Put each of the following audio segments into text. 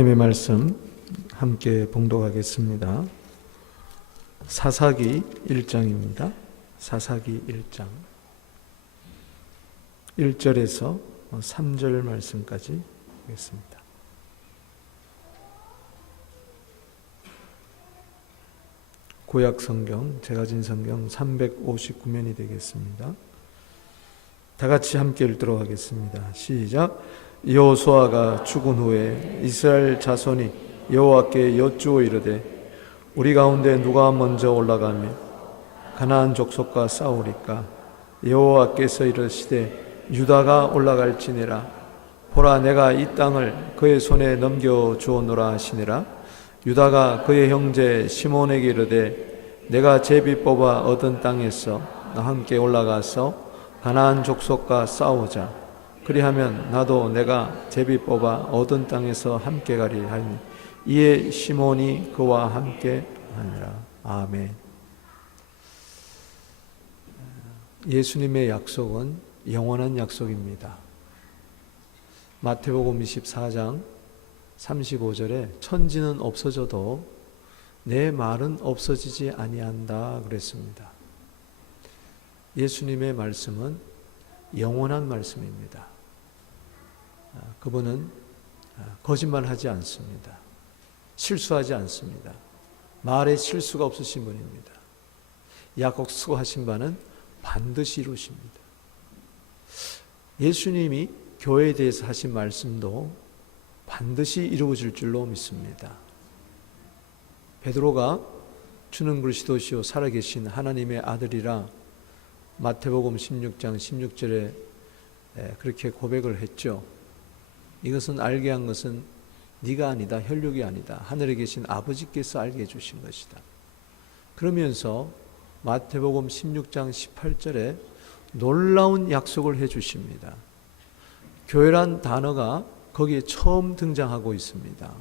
하나님의 말씀 함께 봉독하겠습니다. 사사기 1장입니다. 사사기 1장 1절에서 3절 말씀까지 하겠습니다. 구약 성경, 제가 진 성경 359면이 되겠습니다. 다 같이 함께 읽도록 하겠습니다. 시작. 여호수아가 죽은 후에 이스라엘 자손이 여호와께 여쭈어 이르되 우리 가운데 누가 먼저 올라가며 가나안 족속과 싸우리까? 여호와께서 이르시되 유다가 올라갈지니라. 보라, 내가 이 땅을 그의 손에 넘겨 주었노라 하시니라. 유다가 그의 형제 시몬에게 이르되 내가 제비 뽑아 얻은 땅에서 나와 함께 올라가서 가나안 족속과 싸우자. 그리하면 나도 내가 제비 뽑아 얻은 땅에서 함께 가리 하니 이에 시몬이 그와 함께 하니라. 아멘. 예수님의 약속은 영원한 약속입니다. 마태복음 24장 35절에 천지는 없어져도 내 말은 없어지지 아니한다 그랬습니다. 예수님의 말씀은 영원한 말씀입니다. 그분은 거짓말하지 않습니다. 실수하지 않습니다. 말에 실수가 없으신 분입니다. 약속하신 바는 반드시 이루십니다. 예수님이 교회에 대해서 하신 말씀도 반드시 이루어질 줄로 믿습니다. 베드로가 주는 그리스도시요 살아계신 하나님의 아들이라 마태복음 16장 16절에 그렇게 고백을 했죠. 이것은 알게 한 것은 네가 아니다, 혈육이 아니다, 하늘에 계신 아버지께서 알게 해주신 것이다. 그러면서 마태복음 16장 18절에 놀라운 약속을 해주십니다. 교회란 단어가 거기에 처음 등장하고 있습니다.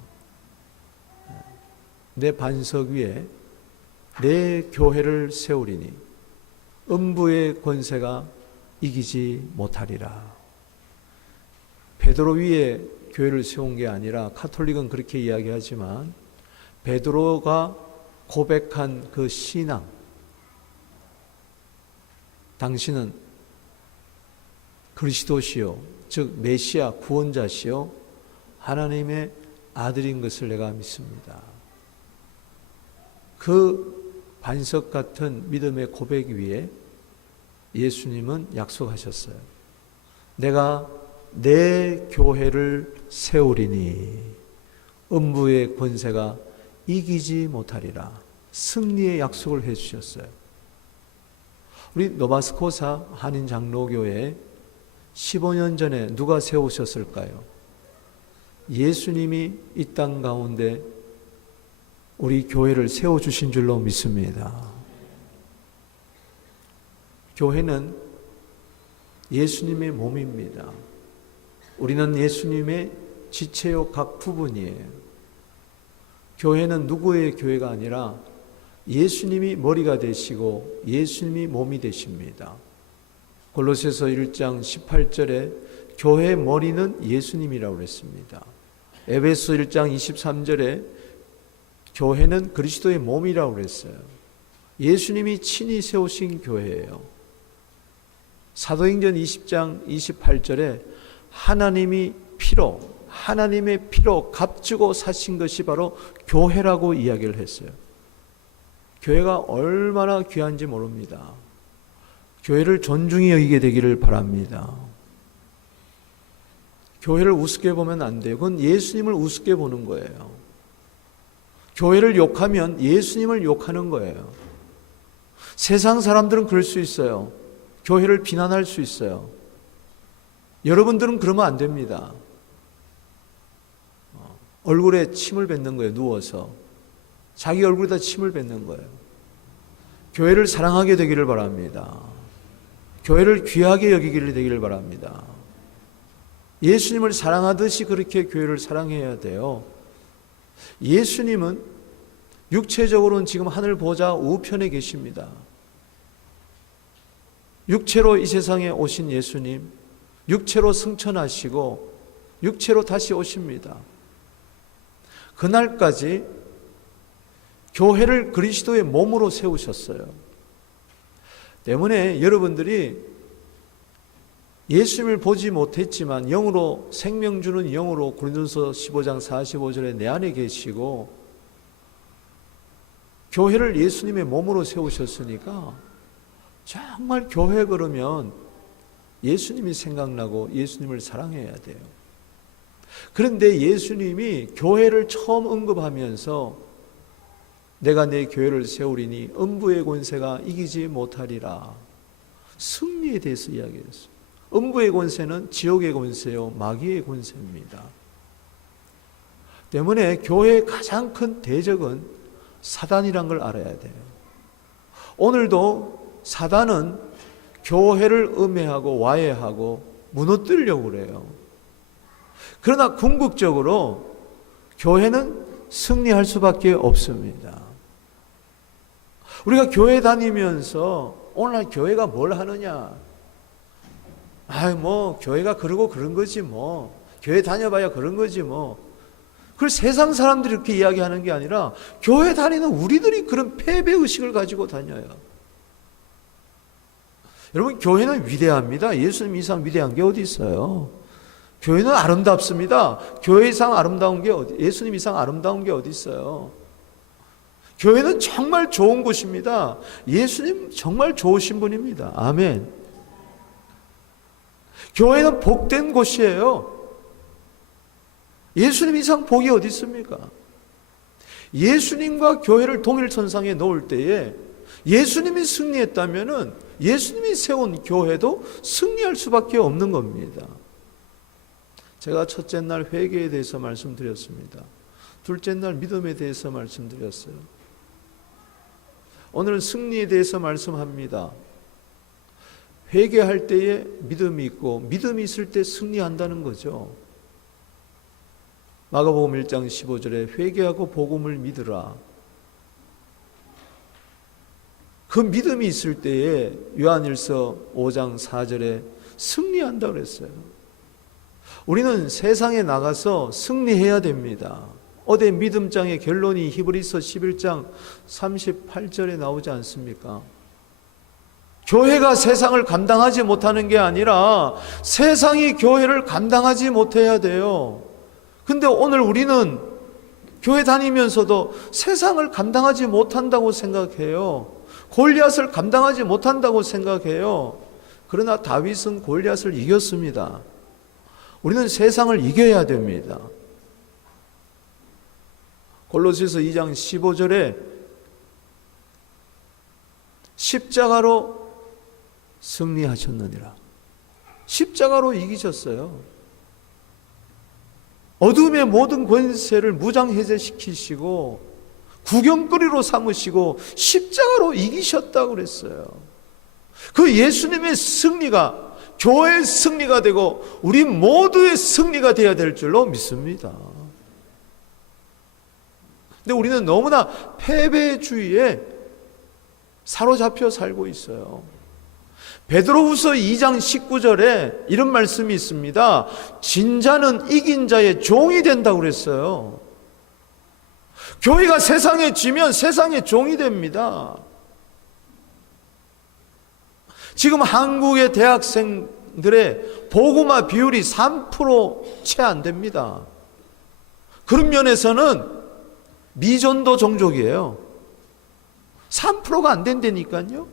내 반석 위에 내 교회를 세우리니 음부의 권세가 이기지 못하리라. 베드로 위에 교회를 세운 게 아니라 카톨릭은 그렇게 이야기하지만 베드로가 고백한 그 신앙, 당신은 그리스도시요 즉 메시아 구원자시요 하나님의 아들인 것을 내가 믿습니다. 그 반석 같은 믿음의 고백 위에 예수님은 약속하셨어요. 내가 내 교회를 세우리니 음부의 권세가 이기지 못하리라. 승리의 약속을 해주셨어요. 우리 노바스코사 한인 장로교회 15년 전에 누가 세우셨을까요? 예수님이 이 땅 가운데 우리 교회를 세워주신 줄로 믿습니다. 교회는 예수님의 몸입니다. 우리는 예수님의 지체요 각 부분이에요. 교회는 누구의 교회가 아니라 예수님이 머리가 되시고 예수님이 몸이 되십니다. 골로새서 1장 18절에 교회의 머리는 예수님이라고 그랬습니다. 에베소 1장 23절에 교회는 그리스도의 몸이라고 그랬어요. 예수님이 친히 세우신 교회예요. 사도행전 20장 28절에 하나님의 피로 값주고 사신 것이 바로 교회라고 이야기를 했어요. 교회가 얼마나 귀한지 모릅니다. 교회를 존중히 여기게 되기를 바랍니다. 교회를 우습게 보면 안 돼요. 그건 예수님을 우습게 보는 거예요. 교회를 욕하면 예수님을 욕하는 거예요. 세상 사람들은 그럴 수 있어요. 교회를 비난할 수 있어요. 여러분들은 그러면 안 됩니다. 얼굴에 침을 뱉는 거예요. 누워서. 자기 얼굴에다 침을 뱉는 거예요. 교회를 사랑하게 되기를 바랍니다. 교회를 귀하게 여기기를 되기를 바랍니다. 예수님을 사랑하듯이 그렇게 교회를 사랑해야 돼요. 예수님은 육체적으로는 지금 하늘 보좌 우편에 계십니다. 육체로 이 세상에 오신 예수님, 육체로 승천하시고 육체로 다시 오십니다. 그날까지 교회를 그리스도의 몸으로 세우셨어요. 때문에 여러분들이 예수님을 보지 못했지만 영으로 생명 주는 영으로 고린도서 15장 45절에 내 안에 계시고 교회를 예수님의 몸으로 세우셨으니까 정말 교회 그러면 예수님이 생각나고 예수님을 사랑해야 돼요. 그런데 예수님이 교회를 처음 언급하면서 내가 내 교회를 세우리니 음부의 권세가 이기지 못하리라. 승리에 대해서 이야기했어요. 음부의 권세는 지옥의 권세요, 마귀의 권세입니다. 때문에 교회의 가장 큰 대적은 사단이란 걸 알아야 돼요. 오늘도 사단은 교회를 음해하고 와해하고 무너뜨리려고 그래요. 그러나 궁극적으로 교회는 승리할 수밖에 없습니다. 우리가 교회 다니면서 오늘날 교회가 뭘 하느냐? 교회가 그러고 그런 거지 뭐. 교회 다녀봐야 그런 거지 뭐. 그걸 세상 사람들이 이렇게 이야기하는 게 아니라 교회 다니는 우리들이 그런 패배의식을 가지고 다녀요. 여러분, 교회는 위대합니다. 예수님 이상 위대한 게 어디 있어요? 교회는 아름답습니다. 교회 이상 아름다운 게 예수님 이상 아름다운 게 어디 있어요? 교회는 정말 좋은 곳입니다. 예수님 정말 좋으신 분입니다. 아멘. 교회는 복된 곳이에요. 예수님 이상 복이 어디 있습니까? 예수님과 교회를 동일선상에 놓을 때에 예수님이 승리했다면은 예수님이 세운 교회도 승리할 수밖에 없는 겁니다. 제가 첫째 날 회개에 대해서 말씀드렸습니다. 둘째 날 믿음에 대해서 말씀드렸어요. 오늘은 승리에 대해서 말씀합니다. 회개할 때에 믿음이 있고 믿음이 있을 때 승리한다는 거죠. 마가복음 1장 15절에 회개하고 복음을 믿으라. 그 믿음이 있을 때에 요한일서 5장 4절에 승리한다고 그랬어요. 우리는 세상에 나가서 승리해야 됩니다. 어제 믿음장의 결론이 히브리서 11장 38절에 나오지 않습니까? 교회가 세상을 감당하지 못하는 게 아니라 세상이 교회를 감당하지 못해야 돼요. 근데 오늘 우리는 교회 다니면서도 세상을 감당하지 못한다고 생각해요. 골리앗을 감당하지 못한다고 생각해요. 그러나 다윗은 골리앗을 이겼습니다. 우리는 세상을 이겨야 됩니다. 골로새서 2장 15절에 십자가로 승리하셨느니라. 십자가로 이기셨어요. 어둠의 모든 권세를 무장해제시키시고 구경거리로 삼으시고 십자가로 이기셨다고 그랬어요. 그 예수님의 승리가 교회의 승리가 되고 우리 모두의 승리가 되어야 될 줄로 믿습니다. 근데 우리는 너무나 패배주의에 사로잡혀 살고 있어요. 베드로후서 2장 19절에 이런 말씀이 있습니다. 진자는 이긴 자의 종이 된다고 그랬어요. 교회가 세상에 지면 세상의 종이 됩니다. 지금 한국의 대학생들의 복음화 비율이 3% 채 안 됩니다. 그런 면에서는 미전도 종족이에요. 3%가 안 된다니까요.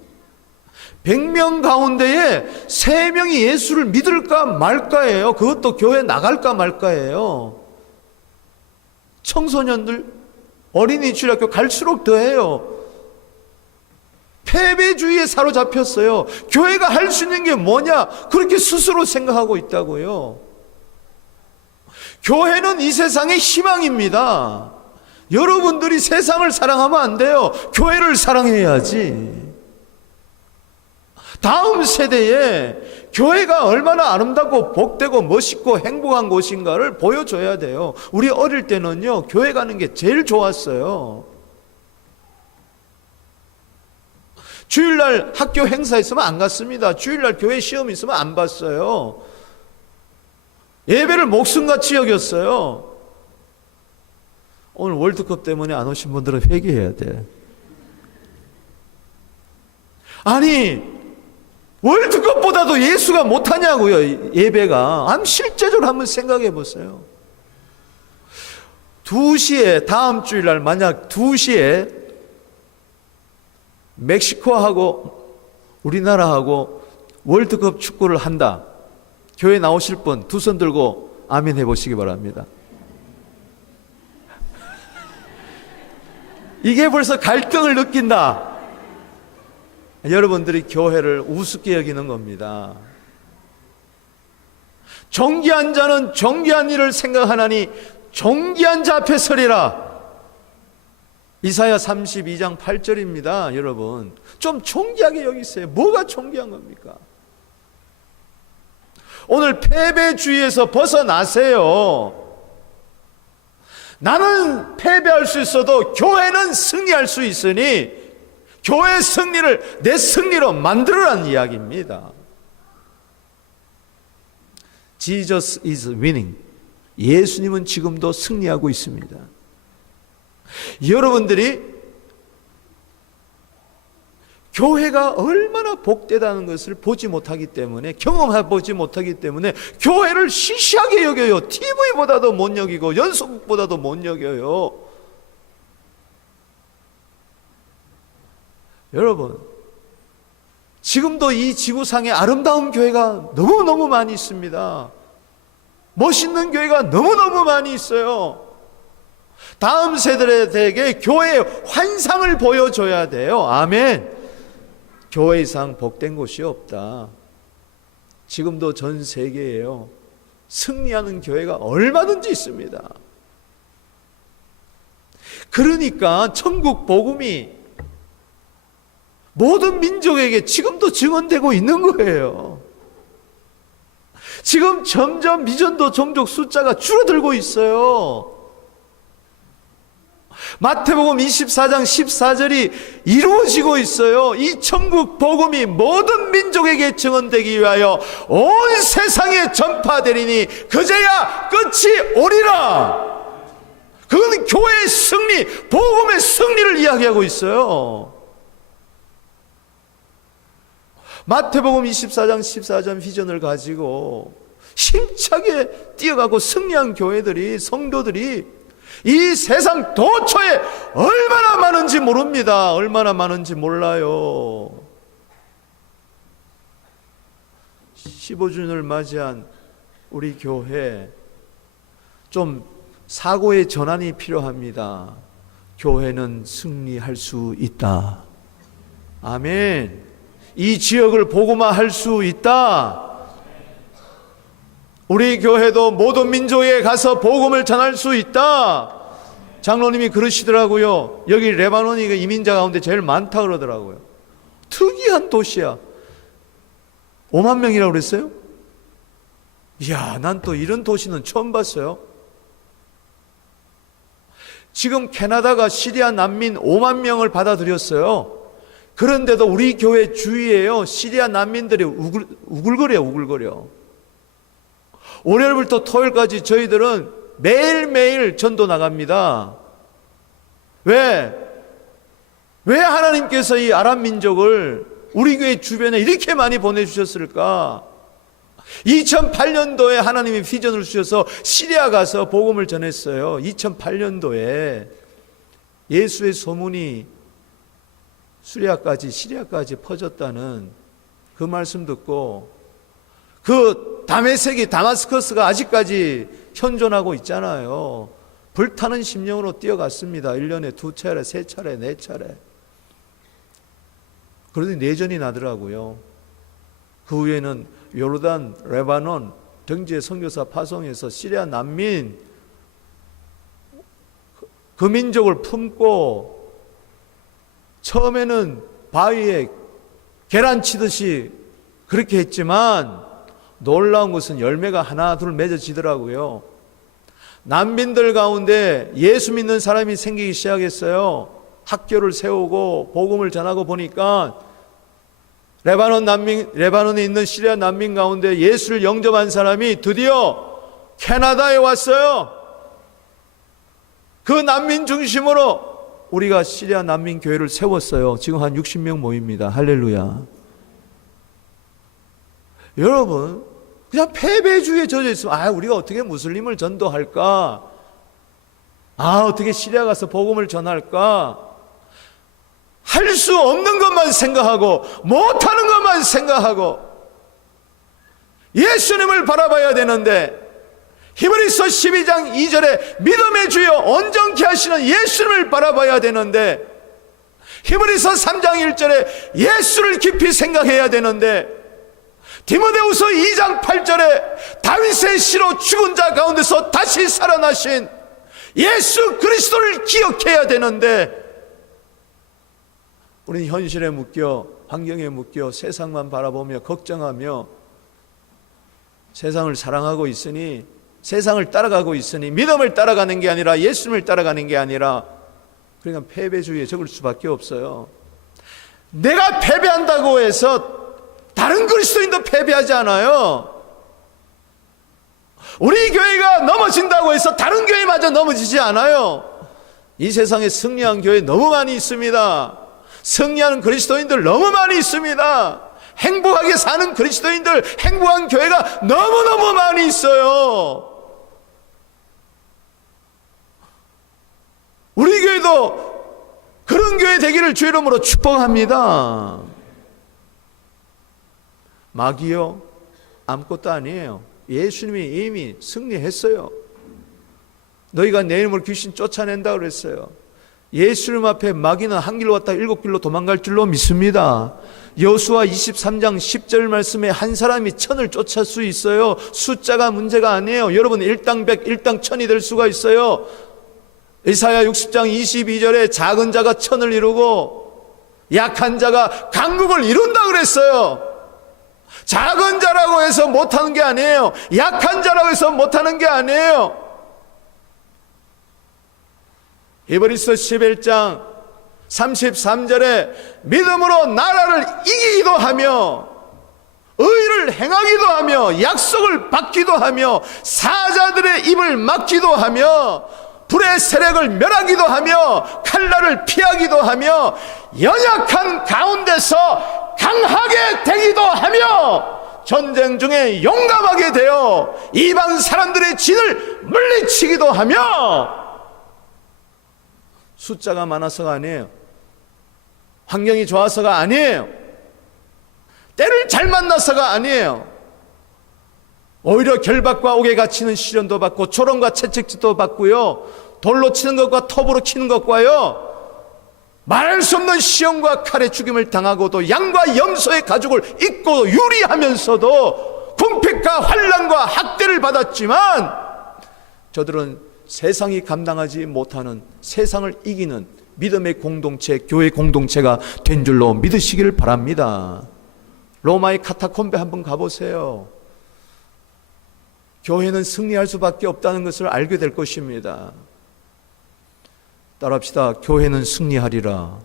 100명 가운데에 3명이 예수를 믿을까 말까예요. 그것도 교회 나갈까 말까예요. 청소년들 어린이 주일학교 갈수록 더해요. 패배주의에 사로잡혔어요. 교회가 할 수 있는 게 뭐냐? 그렇게 스스로 생각하고 있다고요. 교회는 이 세상의 희망입니다. 여러분들이 세상을 사랑하면 안 돼요. 교회를 사랑해야지. 다음 세대에 교회가 얼마나 아름답고 복되고 멋있고 행복한 곳인가를 보여줘야 돼요. 우리 어릴 때는요, 교회 가는 게 제일 좋았어요. 주일날 학교 행사 있으면 안 갔습니다. 주일날 교회 시험 있으면 안 봤어요. 예배를 목숨같이 여겼어요. 오늘 월드컵 때문에 안 오신 분들은 회개해야 돼. 아니, 월드컵보다도 예수가 못하냐고요, 예배가. 실제적으로 한번 생각해 보세요. 2시에, 다음 주일날 만약 2시에 멕시코하고 우리나라하고 월드컵 축구를 한다. 교회 나오실 분 두 손 들고 아멘 해보시기 바랍니다. 이게 벌써 갈등을 느낀다. 여러분들이 교회를 우습게 여기는 겁니다. 존귀한 자는 존귀한 일을 생각하나니 존귀한 자 앞에 서리라. 이사야 32장 8절입니다. 여러분 좀 존귀하게 여기세요. 뭐가 존귀한 겁니까? 오늘 패배주의에서 벗어나세요. 나는 패배할 수 있어도 교회는 승리할 수 있으니 교회의 승리를 내 승리로 만들으라는 이야기입니다. Jesus is winning. 예수님은 지금도 승리하고 있습니다. 여러분들이 교회가 얼마나 복되다는 것을 보지 못하기 때문에, 경험해보지 못하기 때문에 교회를 시시하게 여겨요. TV보다도 못 여기고 연속보다도 못 여겨요. 여러분, 지금도 이 지구상에 아름다운 교회가 너무너무 많이 있습니다. 멋있는 교회가 너무너무 많이 있어요. 다음 세대에게 교회의 환상을 보여줘야 돼요. 아멘. 교회 이상 복된 곳이 없다. 지금도 전 세계에요, 승리하는 교회가 얼마든지 있습니다. 그러니까 천국 복음이 모든 민족에게 지금도 증언되고 있는 거예요. 지금 점점 미전도 종족 숫자가 줄어들고 있어요. 마태복음 24장 14절이 이루어지고 있어요. 이 천국 복음이 모든 민족에게 증언되기 위하여 온 세상에 전파되리니 그제야 끝이 오리라. 그건 교회의 승리, 복음의 승리를 이야기하고 있어요. 마태복음 24장 14절 비전을 가지고 힘차게 뛰어가고 승리한 교회들이, 성도들이 이 세상 도처에 얼마나 많은지 모릅니다. 얼마나 많은지 몰라요. 15주년을 맞이한 우리 교회, 좀 사고의 전환이 필요합니다. 교회는 승리할 수 있다. 아멘. 이 지역을 복음화할 수 있다. 우리 교회도 모든 민족에 가서 복음을 전할 수 있다. 장로님이 그러시더라고요. 여기 레바논이 이민자 가운데 제일 많다 그러더라고요. 특이한 도시야. 5만 명이라고 그랬어요? 이야, 난 또 이런 도시는 처음 봤어요. 지금 캐나다가 시리아 난민 5만 명을 받아들였어요. 그런데도 우리 교회 주위에요, 시리아 난민들이 우글거려. 월요일부터 토요일까지 저희들은 매일매일 전도 나갑니다. 왜 하나님께서 이 아랍 민족을 우리 교회 주변에 이렇게 많이 보내주셨을까? 2008년도에 하나님이 비전을 주셔서 시리아 가서 복음을 전했어요. 2008년도에 예수의 소문이 시리아까지 퍼졌다는 그 말씀 듣고, 그 다메섹이, 다마스커스가 아직까지 현존하고 있잖아요. 불타는 심령으로 뛰어갔습니다. 1년에 2차례, 3차례, 4차례. 그러더니 내전이 나더라고요. 그 후에는 요르단, 레바논 등지의 선교사 파송해서 시리아 난민, 그 민족을 품고 처음에는 바위에 계란 치듯이 그렇게 했지만 놀라운 것은 열매가 하나 둘 맺어지더라고요. 난민들 가운데 예수 믿는 사람이 생기기 시작했어요. 학교를 세우고 복음을 전하고 보니까 레바논에 있는 시리아 난민 가운데 예수를 영접한 사람이 드디어 캐나다에 왔어요. 그 난민 중심으로 우리가 시리아 난민 교회를 세웠어요. 지금 한 60명 모입니다. 할렐루야. 여러분, 그냥 패배주의에 젖어 있으면 우리가 어떻게 무슬림을 전도할까? 어떻게 시리아 가서 복음을 전할까? 할 수 없는 것만 생각하고 못하는 것만 생각하고 예수님을 바라봐야 되는데, 히브리서 12장 2절에 믿음의 주여 온전케 하시는 예수님을 바라봐야 되는데, 히브리서 3장 1절에 예수를 깊이 생각해야 되는데, 디모데후서 2장 8절에 다윗의 씨로 죽은 자 가운데서 다시 살아나신 예수 그리스도를 기억해야 되는데, 우리는 현실에 묶여, 환경에 묶여 세상만 바라보며 걱정하며 세상을 사랑하고 있으니, 세상을 따라가고 있으니, 믿음을 따라가는 게 아니라 예수님을 따라가는 게 아니라, 그러니까 패배주의에 적을 수밖에 없어요. 내가 패배한다고 해서 다른 그리스도인도 패배하지 않아요. 우리 교회가 넘어진다고 해서 다른 교회마저 넘어지지 않아요. 이 세상에 승리한 교회 너무 많이 있습니다. 승리하는 그리스도인들 너무 많이 있습니다. 행복하게 사는 그리스도인들, 행복한 교회가 너무너무 많이 있어요. 우리 교회도 그런 교회 되기를 주의 이름으로 축복합니다. 마귀요? 아무것도 아니에요. 예수님이 이미 승리했어요. 너희가 내 이름으로 귀신 쫓아낸다 그랬어요. 예수님 앞에 마귀는 한 길로 왔다 7길로 도망갈 줄로 믿습니다. 여호수아 23장 10절 말씀에 한 사람이 천을 쫓을 수 있어요. 숫자가 문제가 아니에요. 여러분 1당 100, 1당 1000이 될 수가 있어요. 이사야 60장 22절에 작은 자가 천을 이루고 약한 자가 강국을 이룬다 그랬어요. 작은 자라고 해서 못하는 게 아니에요. 약한 자라고 해서 못하는 게 아니에요. 히브리서 11장 33절에 믿음으로 나라를 이기기도 하며 의를 행하기도 하며 약속을 받기도 하며 사자들의 입을 막기도 하며 불의 세력을 멸하기도 하며 칼날을 피하기도 하며 연약한 가운데서 강하게 되기도 하며 전쟁 중에 용감하게 되어 이방 사람들의 진을 물리치기도 하며. 숫자가 많아서가 아니에요. 환경이 좋아서가 아니에요. 때를 잘 만나서가 아니에요. 오히려 결박과 옥에 갇히는 시련도 받고 조롱과 채찍질도 받고요, 돌로 치는 것과 톱으로 치는 것과요, 말할 수 없는 시험과 칼에 죽임을 당하고도 양과 염소의 가죽을 입고 유리하면서도 궁핍과 환난과 학대를 받았지만, 저들은 세상이 감당하지 못하는, 세상을 이기는 믿음의 공동체, 교회 공동체가 된 줄로 믿으시기를 바랍니다. 로마의 카타콤베 한번 가보세요. 교회는 승리할 수밖에 없다는 것을 알게 될 것입니다. 따라합시다. 교회는 승리하리라.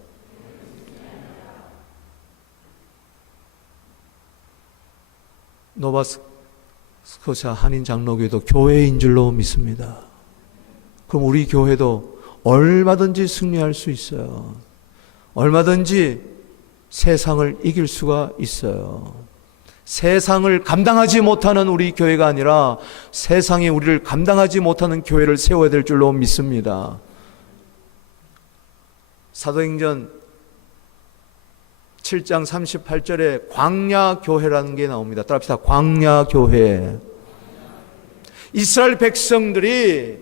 노바스코샤 한인 장로교회도 교회인 줄로 믿습니다. 그럼 우리 교회도 얼마든지 승리할 수 있어요. 얼마든지 세상을 이길 수가 있어요. 세상을 감당하지 못하는 우리 교회가 아니라 세상이 우리를 감당하지 못하는 교회를 세워야 될 줄로 믿습니다. 사도행전 7장 38절에 광야교회라는 게 나옵니다. 따라합시다. 광야교회. 이스라엘 백성들이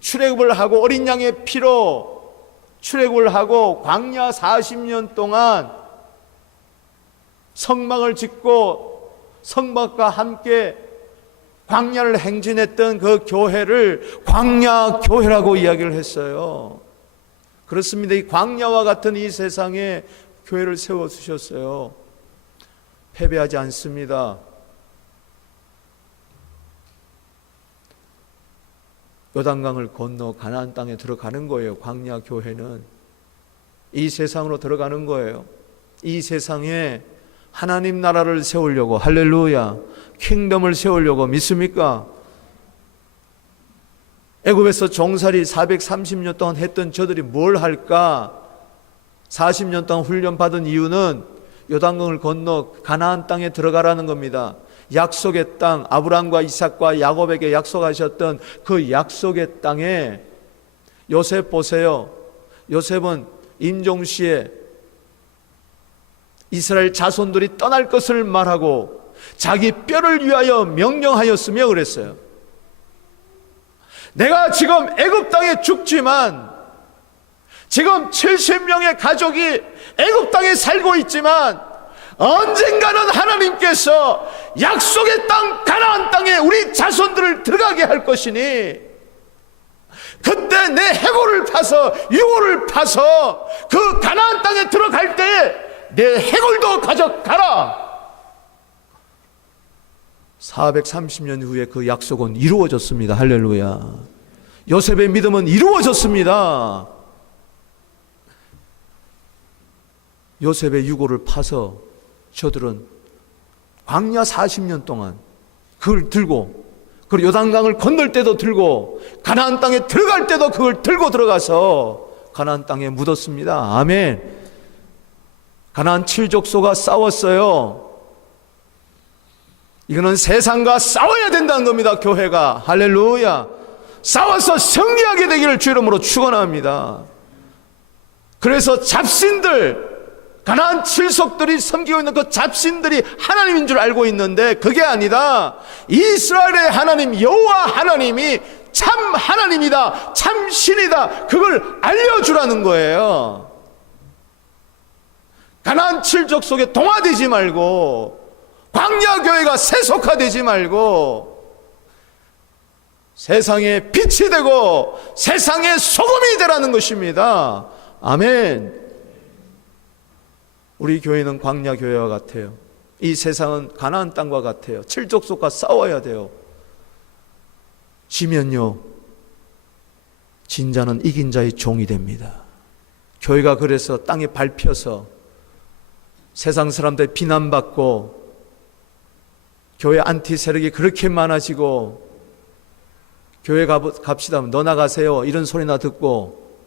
출애굽을 하고 어린 양의 피로 출애굽을 하고 광야 40년 동안 성막을 짓고 성막과 함께 광야를 행진했던 그 교회를 광야교회라고 이야기를 했어요. 그렇습니다. 이 광야와 같은 이 세상에 교회를 세워주셨어요. 패배하지 않습니다. 요단강을 건너 가나안 땅에 들어가는 거예요. 광야교회는 이 세상으로 들어가는 거예요. 이 세상에 하나님 나라를 세우려고, 할렐루야, 킹덤을 세우려고 믿습니까? 애굽에서 종살이 430년 동안 했던 저들이 뭘 할까? 40년 동안 훈련받은 이유는 요단강을 건너 가나안 땅에 들어가라는 겁니다. 약속의 땅, 아브라함과 이삭과 야곱에게 약속하셨던 그 약속의 땅에 요셉 보세요. 요셉은 임종시에 이스라엘 자손들이 떠날 것을 말하고 자기 뼈를 위하여 명령하였으며 그랬어요. 내가 지금 애굽 땅에 죽지만, 지금 70명의 가족이 애굽 땅에 살고 있지만, 언젠가는 하나님께서 약속의 땅 가나안 땅에 우리 자손들을 들어가게 할 것이니, 그때 내 해골을 파서, 유골을 파서 그 가나안 땅에 들어갈 때에 내 해골도 가져가라. 430년 후에 그 약속은 이루어졌습니다. 할렐루야. 요셉의 믿음은 이루어졌습니다. 요셉의 유골을 파서 저들은 광야 40년 동안 그걸 들고, 그리고 요단강을 건널 때도 들고, 가나안 땅에 들어갈 때도 그걸 들고 들어가서 가나안 땅에 묻었습니다. 아멘. 가나안 7족속가 싸웠어요. 이거는 세상과 싸워야 된다는 겁니다. 교회가. 할렐루야. 싸워서 승리하게 되기를 주 이름으로 축원합니다. 그래서 잡신들, 가나안 7속들이 섬기고 있는 그 잡신들이 하나님인 줄 알고 있는데 그게 아니다. 이스라엘의 하나님 여호와 하나님이 참 하나님이다, 참 신이다, 그걸 알려주라는 거예요. 가나안 7족속에 동화되지 말고, 광야교회가 세속화되지 말고, 세상에 빛이 되고 세상에 소금이 되라는 것입니다. 아멘. 우리 교회는 광야교회와 같아요. 이 세상은 가나안 땅과 같아요. 7족속과 싸워야 돼요. 지면요, 진자는 이긴 자의 종이 됩니다. 교회가 그래서 땅에 밟혀서 세상 사람들 비난받고, 교회 안티 세력이 그렇게 많아지고, 교회 갑시다, 너 나가세요, 이런 소리나 듣고,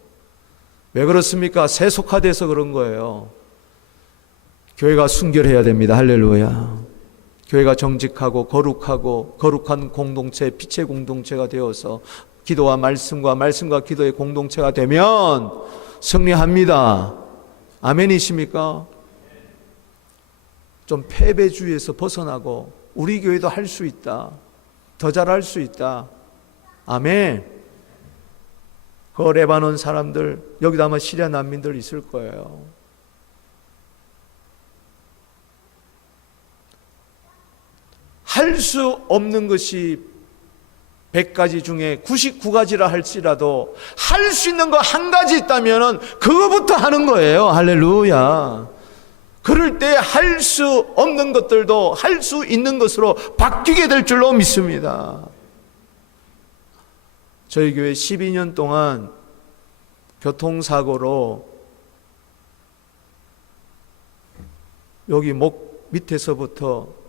왜 그렇습니까? 세속화돼서 그런 거예요. 교회가 순결해야 됩니다. 할렐루야. 교회가 정직하고 거룩하고, 거룩한 공동체, 빛의 공동체가 되어서 기도와 말씀과 기도의 공동체가 되면 승리합니다. 아멘이십니까? 좀 패배주의에서 벗어나고 우리 교회도 할 수 있다, 더 잘할 수 있다. 아멘. 그 레바논 사람들, 여기도 아마 시리아 난민들 있을 거예요. 할 수 없는 것이 100가지 중에 99가지라 할지라도 할 수 있는 거 한 가지 있다면 그거부터 하는 거예요. 할렐루야. 그럴 때 할 수 없는 것들도 할 수 있는 것으로 바뀌게 될 줄로 믿습니다. 저희 교회 12년 동안 교통사고로 여기 목 밑에서부터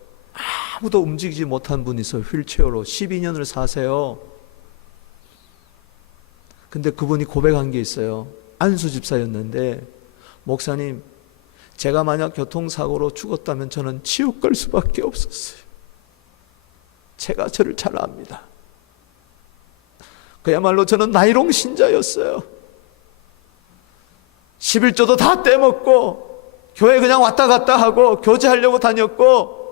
아무도 움직이지 못한 분이 있어요. 휠체어로 12년을 사세요. 근데 그분이 고백한 게 있어요. 안수 집사였는데, 목사님, 제가 만약 교통사고로 죽었다면 저는 지옥 갈 수밖에 없었어요. 제가 저를 잘 압니다. 그야말로 저는 나이롱 신자였어요. 11조도 다 떼먹고 교회 그냥 왔다 갔다 하고 교제하려고 다녔고,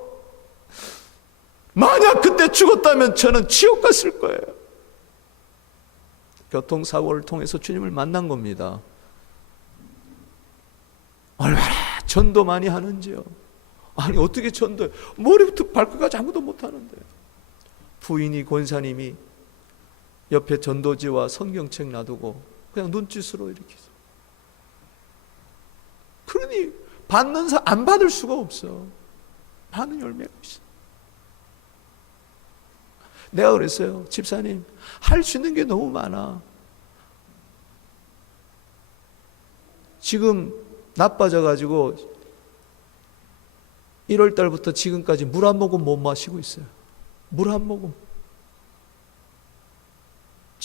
만약 그때 죽었다면 저는 지옥 갔을 거예요. 교통사고를 통해서 주님을 만난 겁니다. 얼마나 전도 많이 하는지요. 아니 어떻게 전도해? 머리부터 발끝까지 아무도 못하는데. 부인이 권사님이 옆에 전도지와 성경책 놔두고 그냥 눈짓으로 이렇게, 그러니 받는 사람 안 받을 수가 없어. 받는 열매가 있어. 내가 그랬어요. 집사님, 할 수 있는 게 너무 많아. 지금 나빠져가지고 1월 달부터 지금까지 물 한 모금 못 마시고 있어요. 물 한 모금.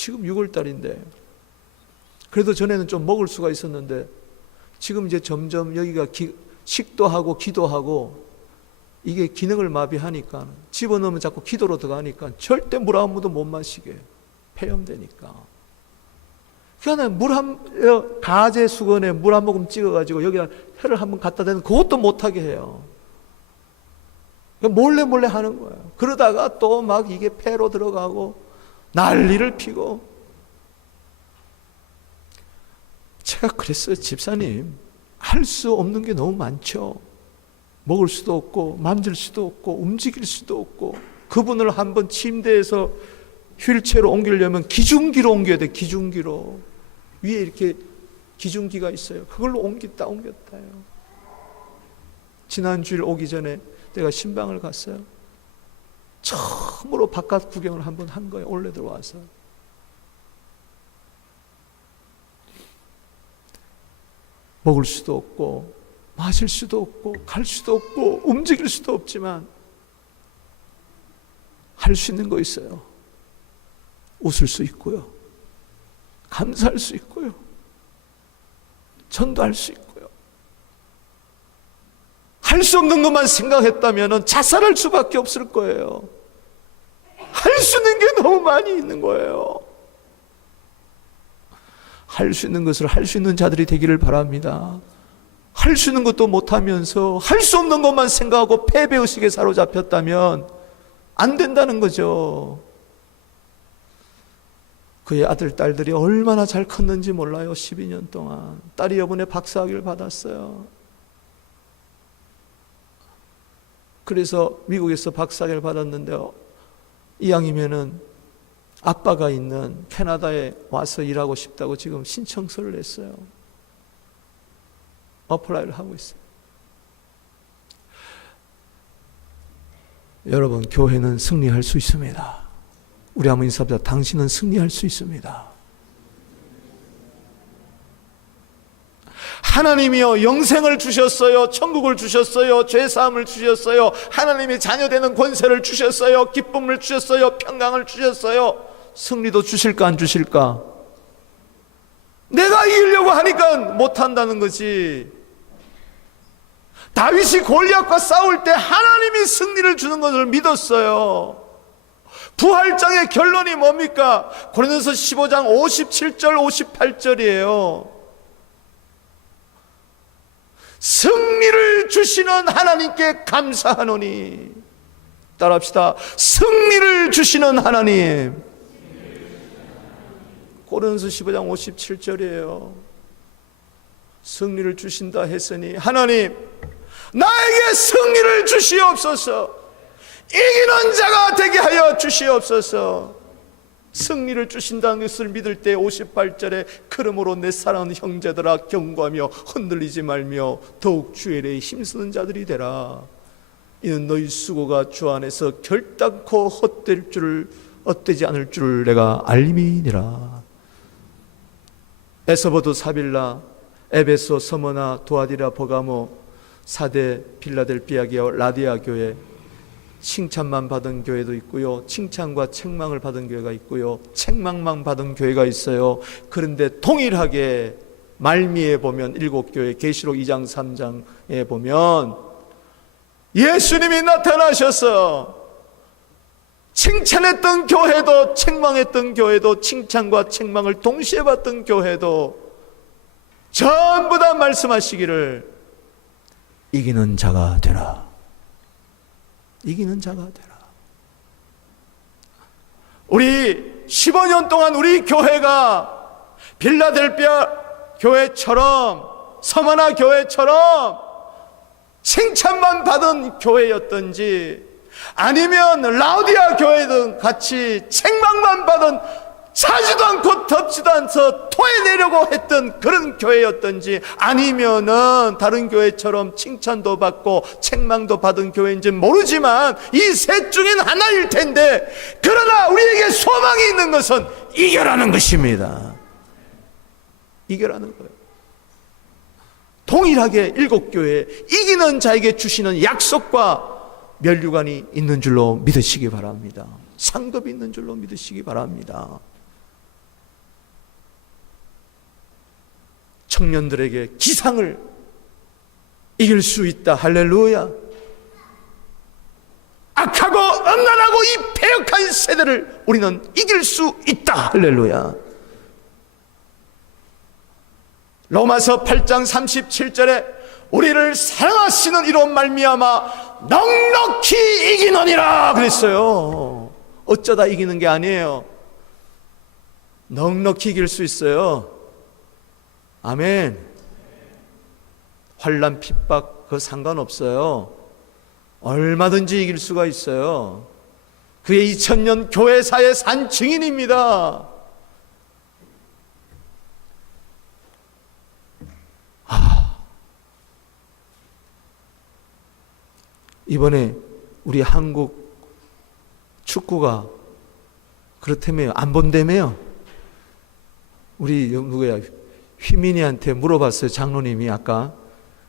지금 6월 달인데 그래도 전에는 좀 먹을 수가 있었는데 지금 이제 점점 여기가 식도하고 기도하고 이게 기능을 마비하니까 집어넣으면 자꾸 기도로 들어가니까 절대 물 한 모금 못 마시게 폐렴되니까. 그러니까 가재 수건에 물 한 모금 찍어가지고 여기다 혀를 한번 갖다 대는 그것도 못하게 해요. 몰래 하는 거예요. 그러다가 또 막 이게 폐로 들어가고 난리를 피고. 제가 그랬어요. 집사님, 할 수 없는 게 너무 많죠. 먹을 수도 없고 만질 수도 없고 움직일 수도 없고. 그분을 한번 침대에서 휠체어로 옮기려면 기중기로 옮겨야 돼. 기중기로. 위에 이렇게 기중기가 있어요. 그걸로 옮겼다요. 지난 주일 오기 전에 내가 신방을 갔어요. 처음으로 바깥 구경을 한번 한 거예요. 올해 들어와서. 먹을 수도 없고 마실 수도 없고 갈 수도 없고 움직일 수도 없지만 할 수 있는 거 있어요. 웃을 수 있고요. 감사할 수 있고요. 전도할 수 있고요. 할 수 없는 것만 생각했다면 자살할 수밖에 없을 거예요. 할 수 있는 게 너무 많이 있는 거예요. 할 수 있는 것을 할 수 있는 자들이 되기를 바랍니다. 할 수 있는 것도 못하면서 할 수 없는 것만 생각하고 패배의식에 사로잡혔다면 안 된다는 거죠. 그의 아들, 딸들이 얼마나 잘 컸는지 몰라요. 12년 동안. 딸이 이번에 박사학위를 받았어요. 그래서 미국에서 박사학위를 받았는데요, 이왕이면은 아빠가 있는 캐나다에 와서 일하고 싶다고 지금 신청서를 냈어요. 어플라이를 하고 있어요. 여러분, 교회는 승리할 수 있습니다. 우리 한번 인사합시다. 당신은 승리할 수 있습니다. 하나님이요, 영생을 주셨어요. 천국을 주셨어요. 죄사함을 주셨어요. 하나님이 자녀되는 권세를 주셨어요. 기쁨을 주셨어요. 평강을 주셨어요. 승리도 주실까 안 주실까? 내가 이기려고 하니까 못한다는 거지. 다윗이 골리앗과 싸울 때 하나님이 승리를 주는 것을 믿었어요. 부활장의 결론이 뭡니까? 고린도서 15장 57절 58절이에요. 승리를 주시는 하나님께 감사하노니. 따라합시다. 승리를 주시는 하나님. 고린도서 15장 57절이에요. 승리를 주신다 했으니 하나님, 나에게 승리를 주시옵소서. 이기는 자가 되게 하여 주시옵소서. 승리를 주신다는 것을 믿을 때 58절에 그러므로 내 사랑하는 형제들아 경고하며 흔들리지 말며 더욱 주의 일에 힘쓰는 자들이 되라. 이는 너희 수고가 주 안에서 결단코 헛되지 않을 줄을 내가 알림이니라. 에서보드 사빌라, 에베소, 서머나, 도아디라, 버가모, 사대, 빌라델비아 교회, 라디아 교회, 칭찬만 받은 교회도 있고요, 칭찬과 책망을 받은 교회가 있고요, 책망만 받은 교회가 있어요. 그런데 동일하게 말미에 보면 7교회, 계시록 2장 3장에 보면 예수님이 나타나셔서 칭찬했던 교회도 책망했던 교회도 칭찬과 책망을 동시에 받던 교회도 전부 다 말씀하시기를 이기는 자가 되라. 이기는 자가 되라. 우리 15년 동안 우리 교회가 빌라델비아 교회처럼, 서머나 교회처럼 칭찬만 받은 교회였던지, 아니면 라우디아 교회든 같이 책망만 받은, 차지도 않고 덥지도 않아서 토해내려고 했던 그런 교회였던지, 아니면은 다른 교회처럼 칭찬도 받고 책망도 받은 교회인지 모르지만 이 셋 중엔 하나일 텐데, 그러나 우리에게 소망이 있는 것은 이겨라는 것입니다. 이겨라는 거예요. 동일하게 7교회 이기는 자에게 주시는 약속과 면류관이 있는 줄로 믿으시기 바랍니다. 상급이 있는 줄로 믿으시기 바랍니다. 청년들에게 기상을 이길 수 있다. 할렐루야. 악하고 음란하고 이 패역한 세대를 우리는 이길 수 있다. 할렐루야. 로마서 8장 37절에 우리를 사랑하시는 이로 말미암아 넉넉히 이기느니라 그랬어요. 어쩌다 이기는 게 아니에요. 넉넉히 이길 수 있어요. 아멘. 환난 핍박 그거 상관없어요. 얼마든지 이길 수가 있어요. 그게 2000년 교회사의 산 증인입니다. 이번에 우리 한국 축구가 그렇다며요. 안 본다며요. 우리 누구야? 휘민이한테 물어봤어요. 장로님이 아까.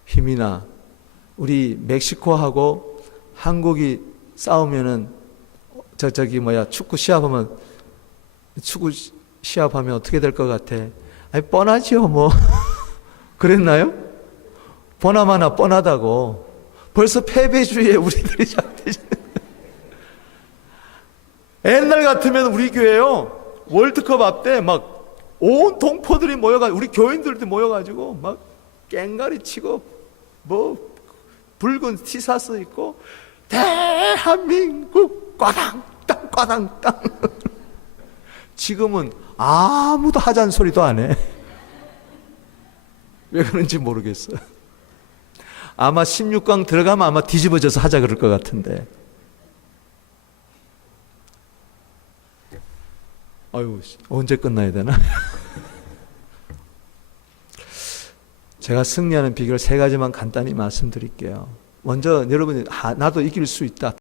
휘민아, 우리 멕시코하고 한국이 싸우면은 축구 시합하면 어떻게 될 것 같아? 아니 뻔하지요 뭐. 그랬나요? 보나마나 뻔하다고. 벌써 패배주의에 우리들이 시작되지. 옛날 같으면 우리 교회요 월드컵 앞때 막 온 동포들이 모여가지고 우리 교인들도 모여가지고 막 깽가리 치고 뭐 붉은 티셔츠 입고 대한민국 꽈당땅 꽈당땅. 지금은 아무도 하자는 소리도 안 해. 왜 그런지 모르겠어요. 아마 16강 들어가면 아마 뒤집어져서 하자 그럴 것 같은데. 아유, 언제 끝나야 되나? 제가 승리하는 비결 3가지만 간단히 말씀드릴게요. 먼저 여러분이 나도 이길 수 있다.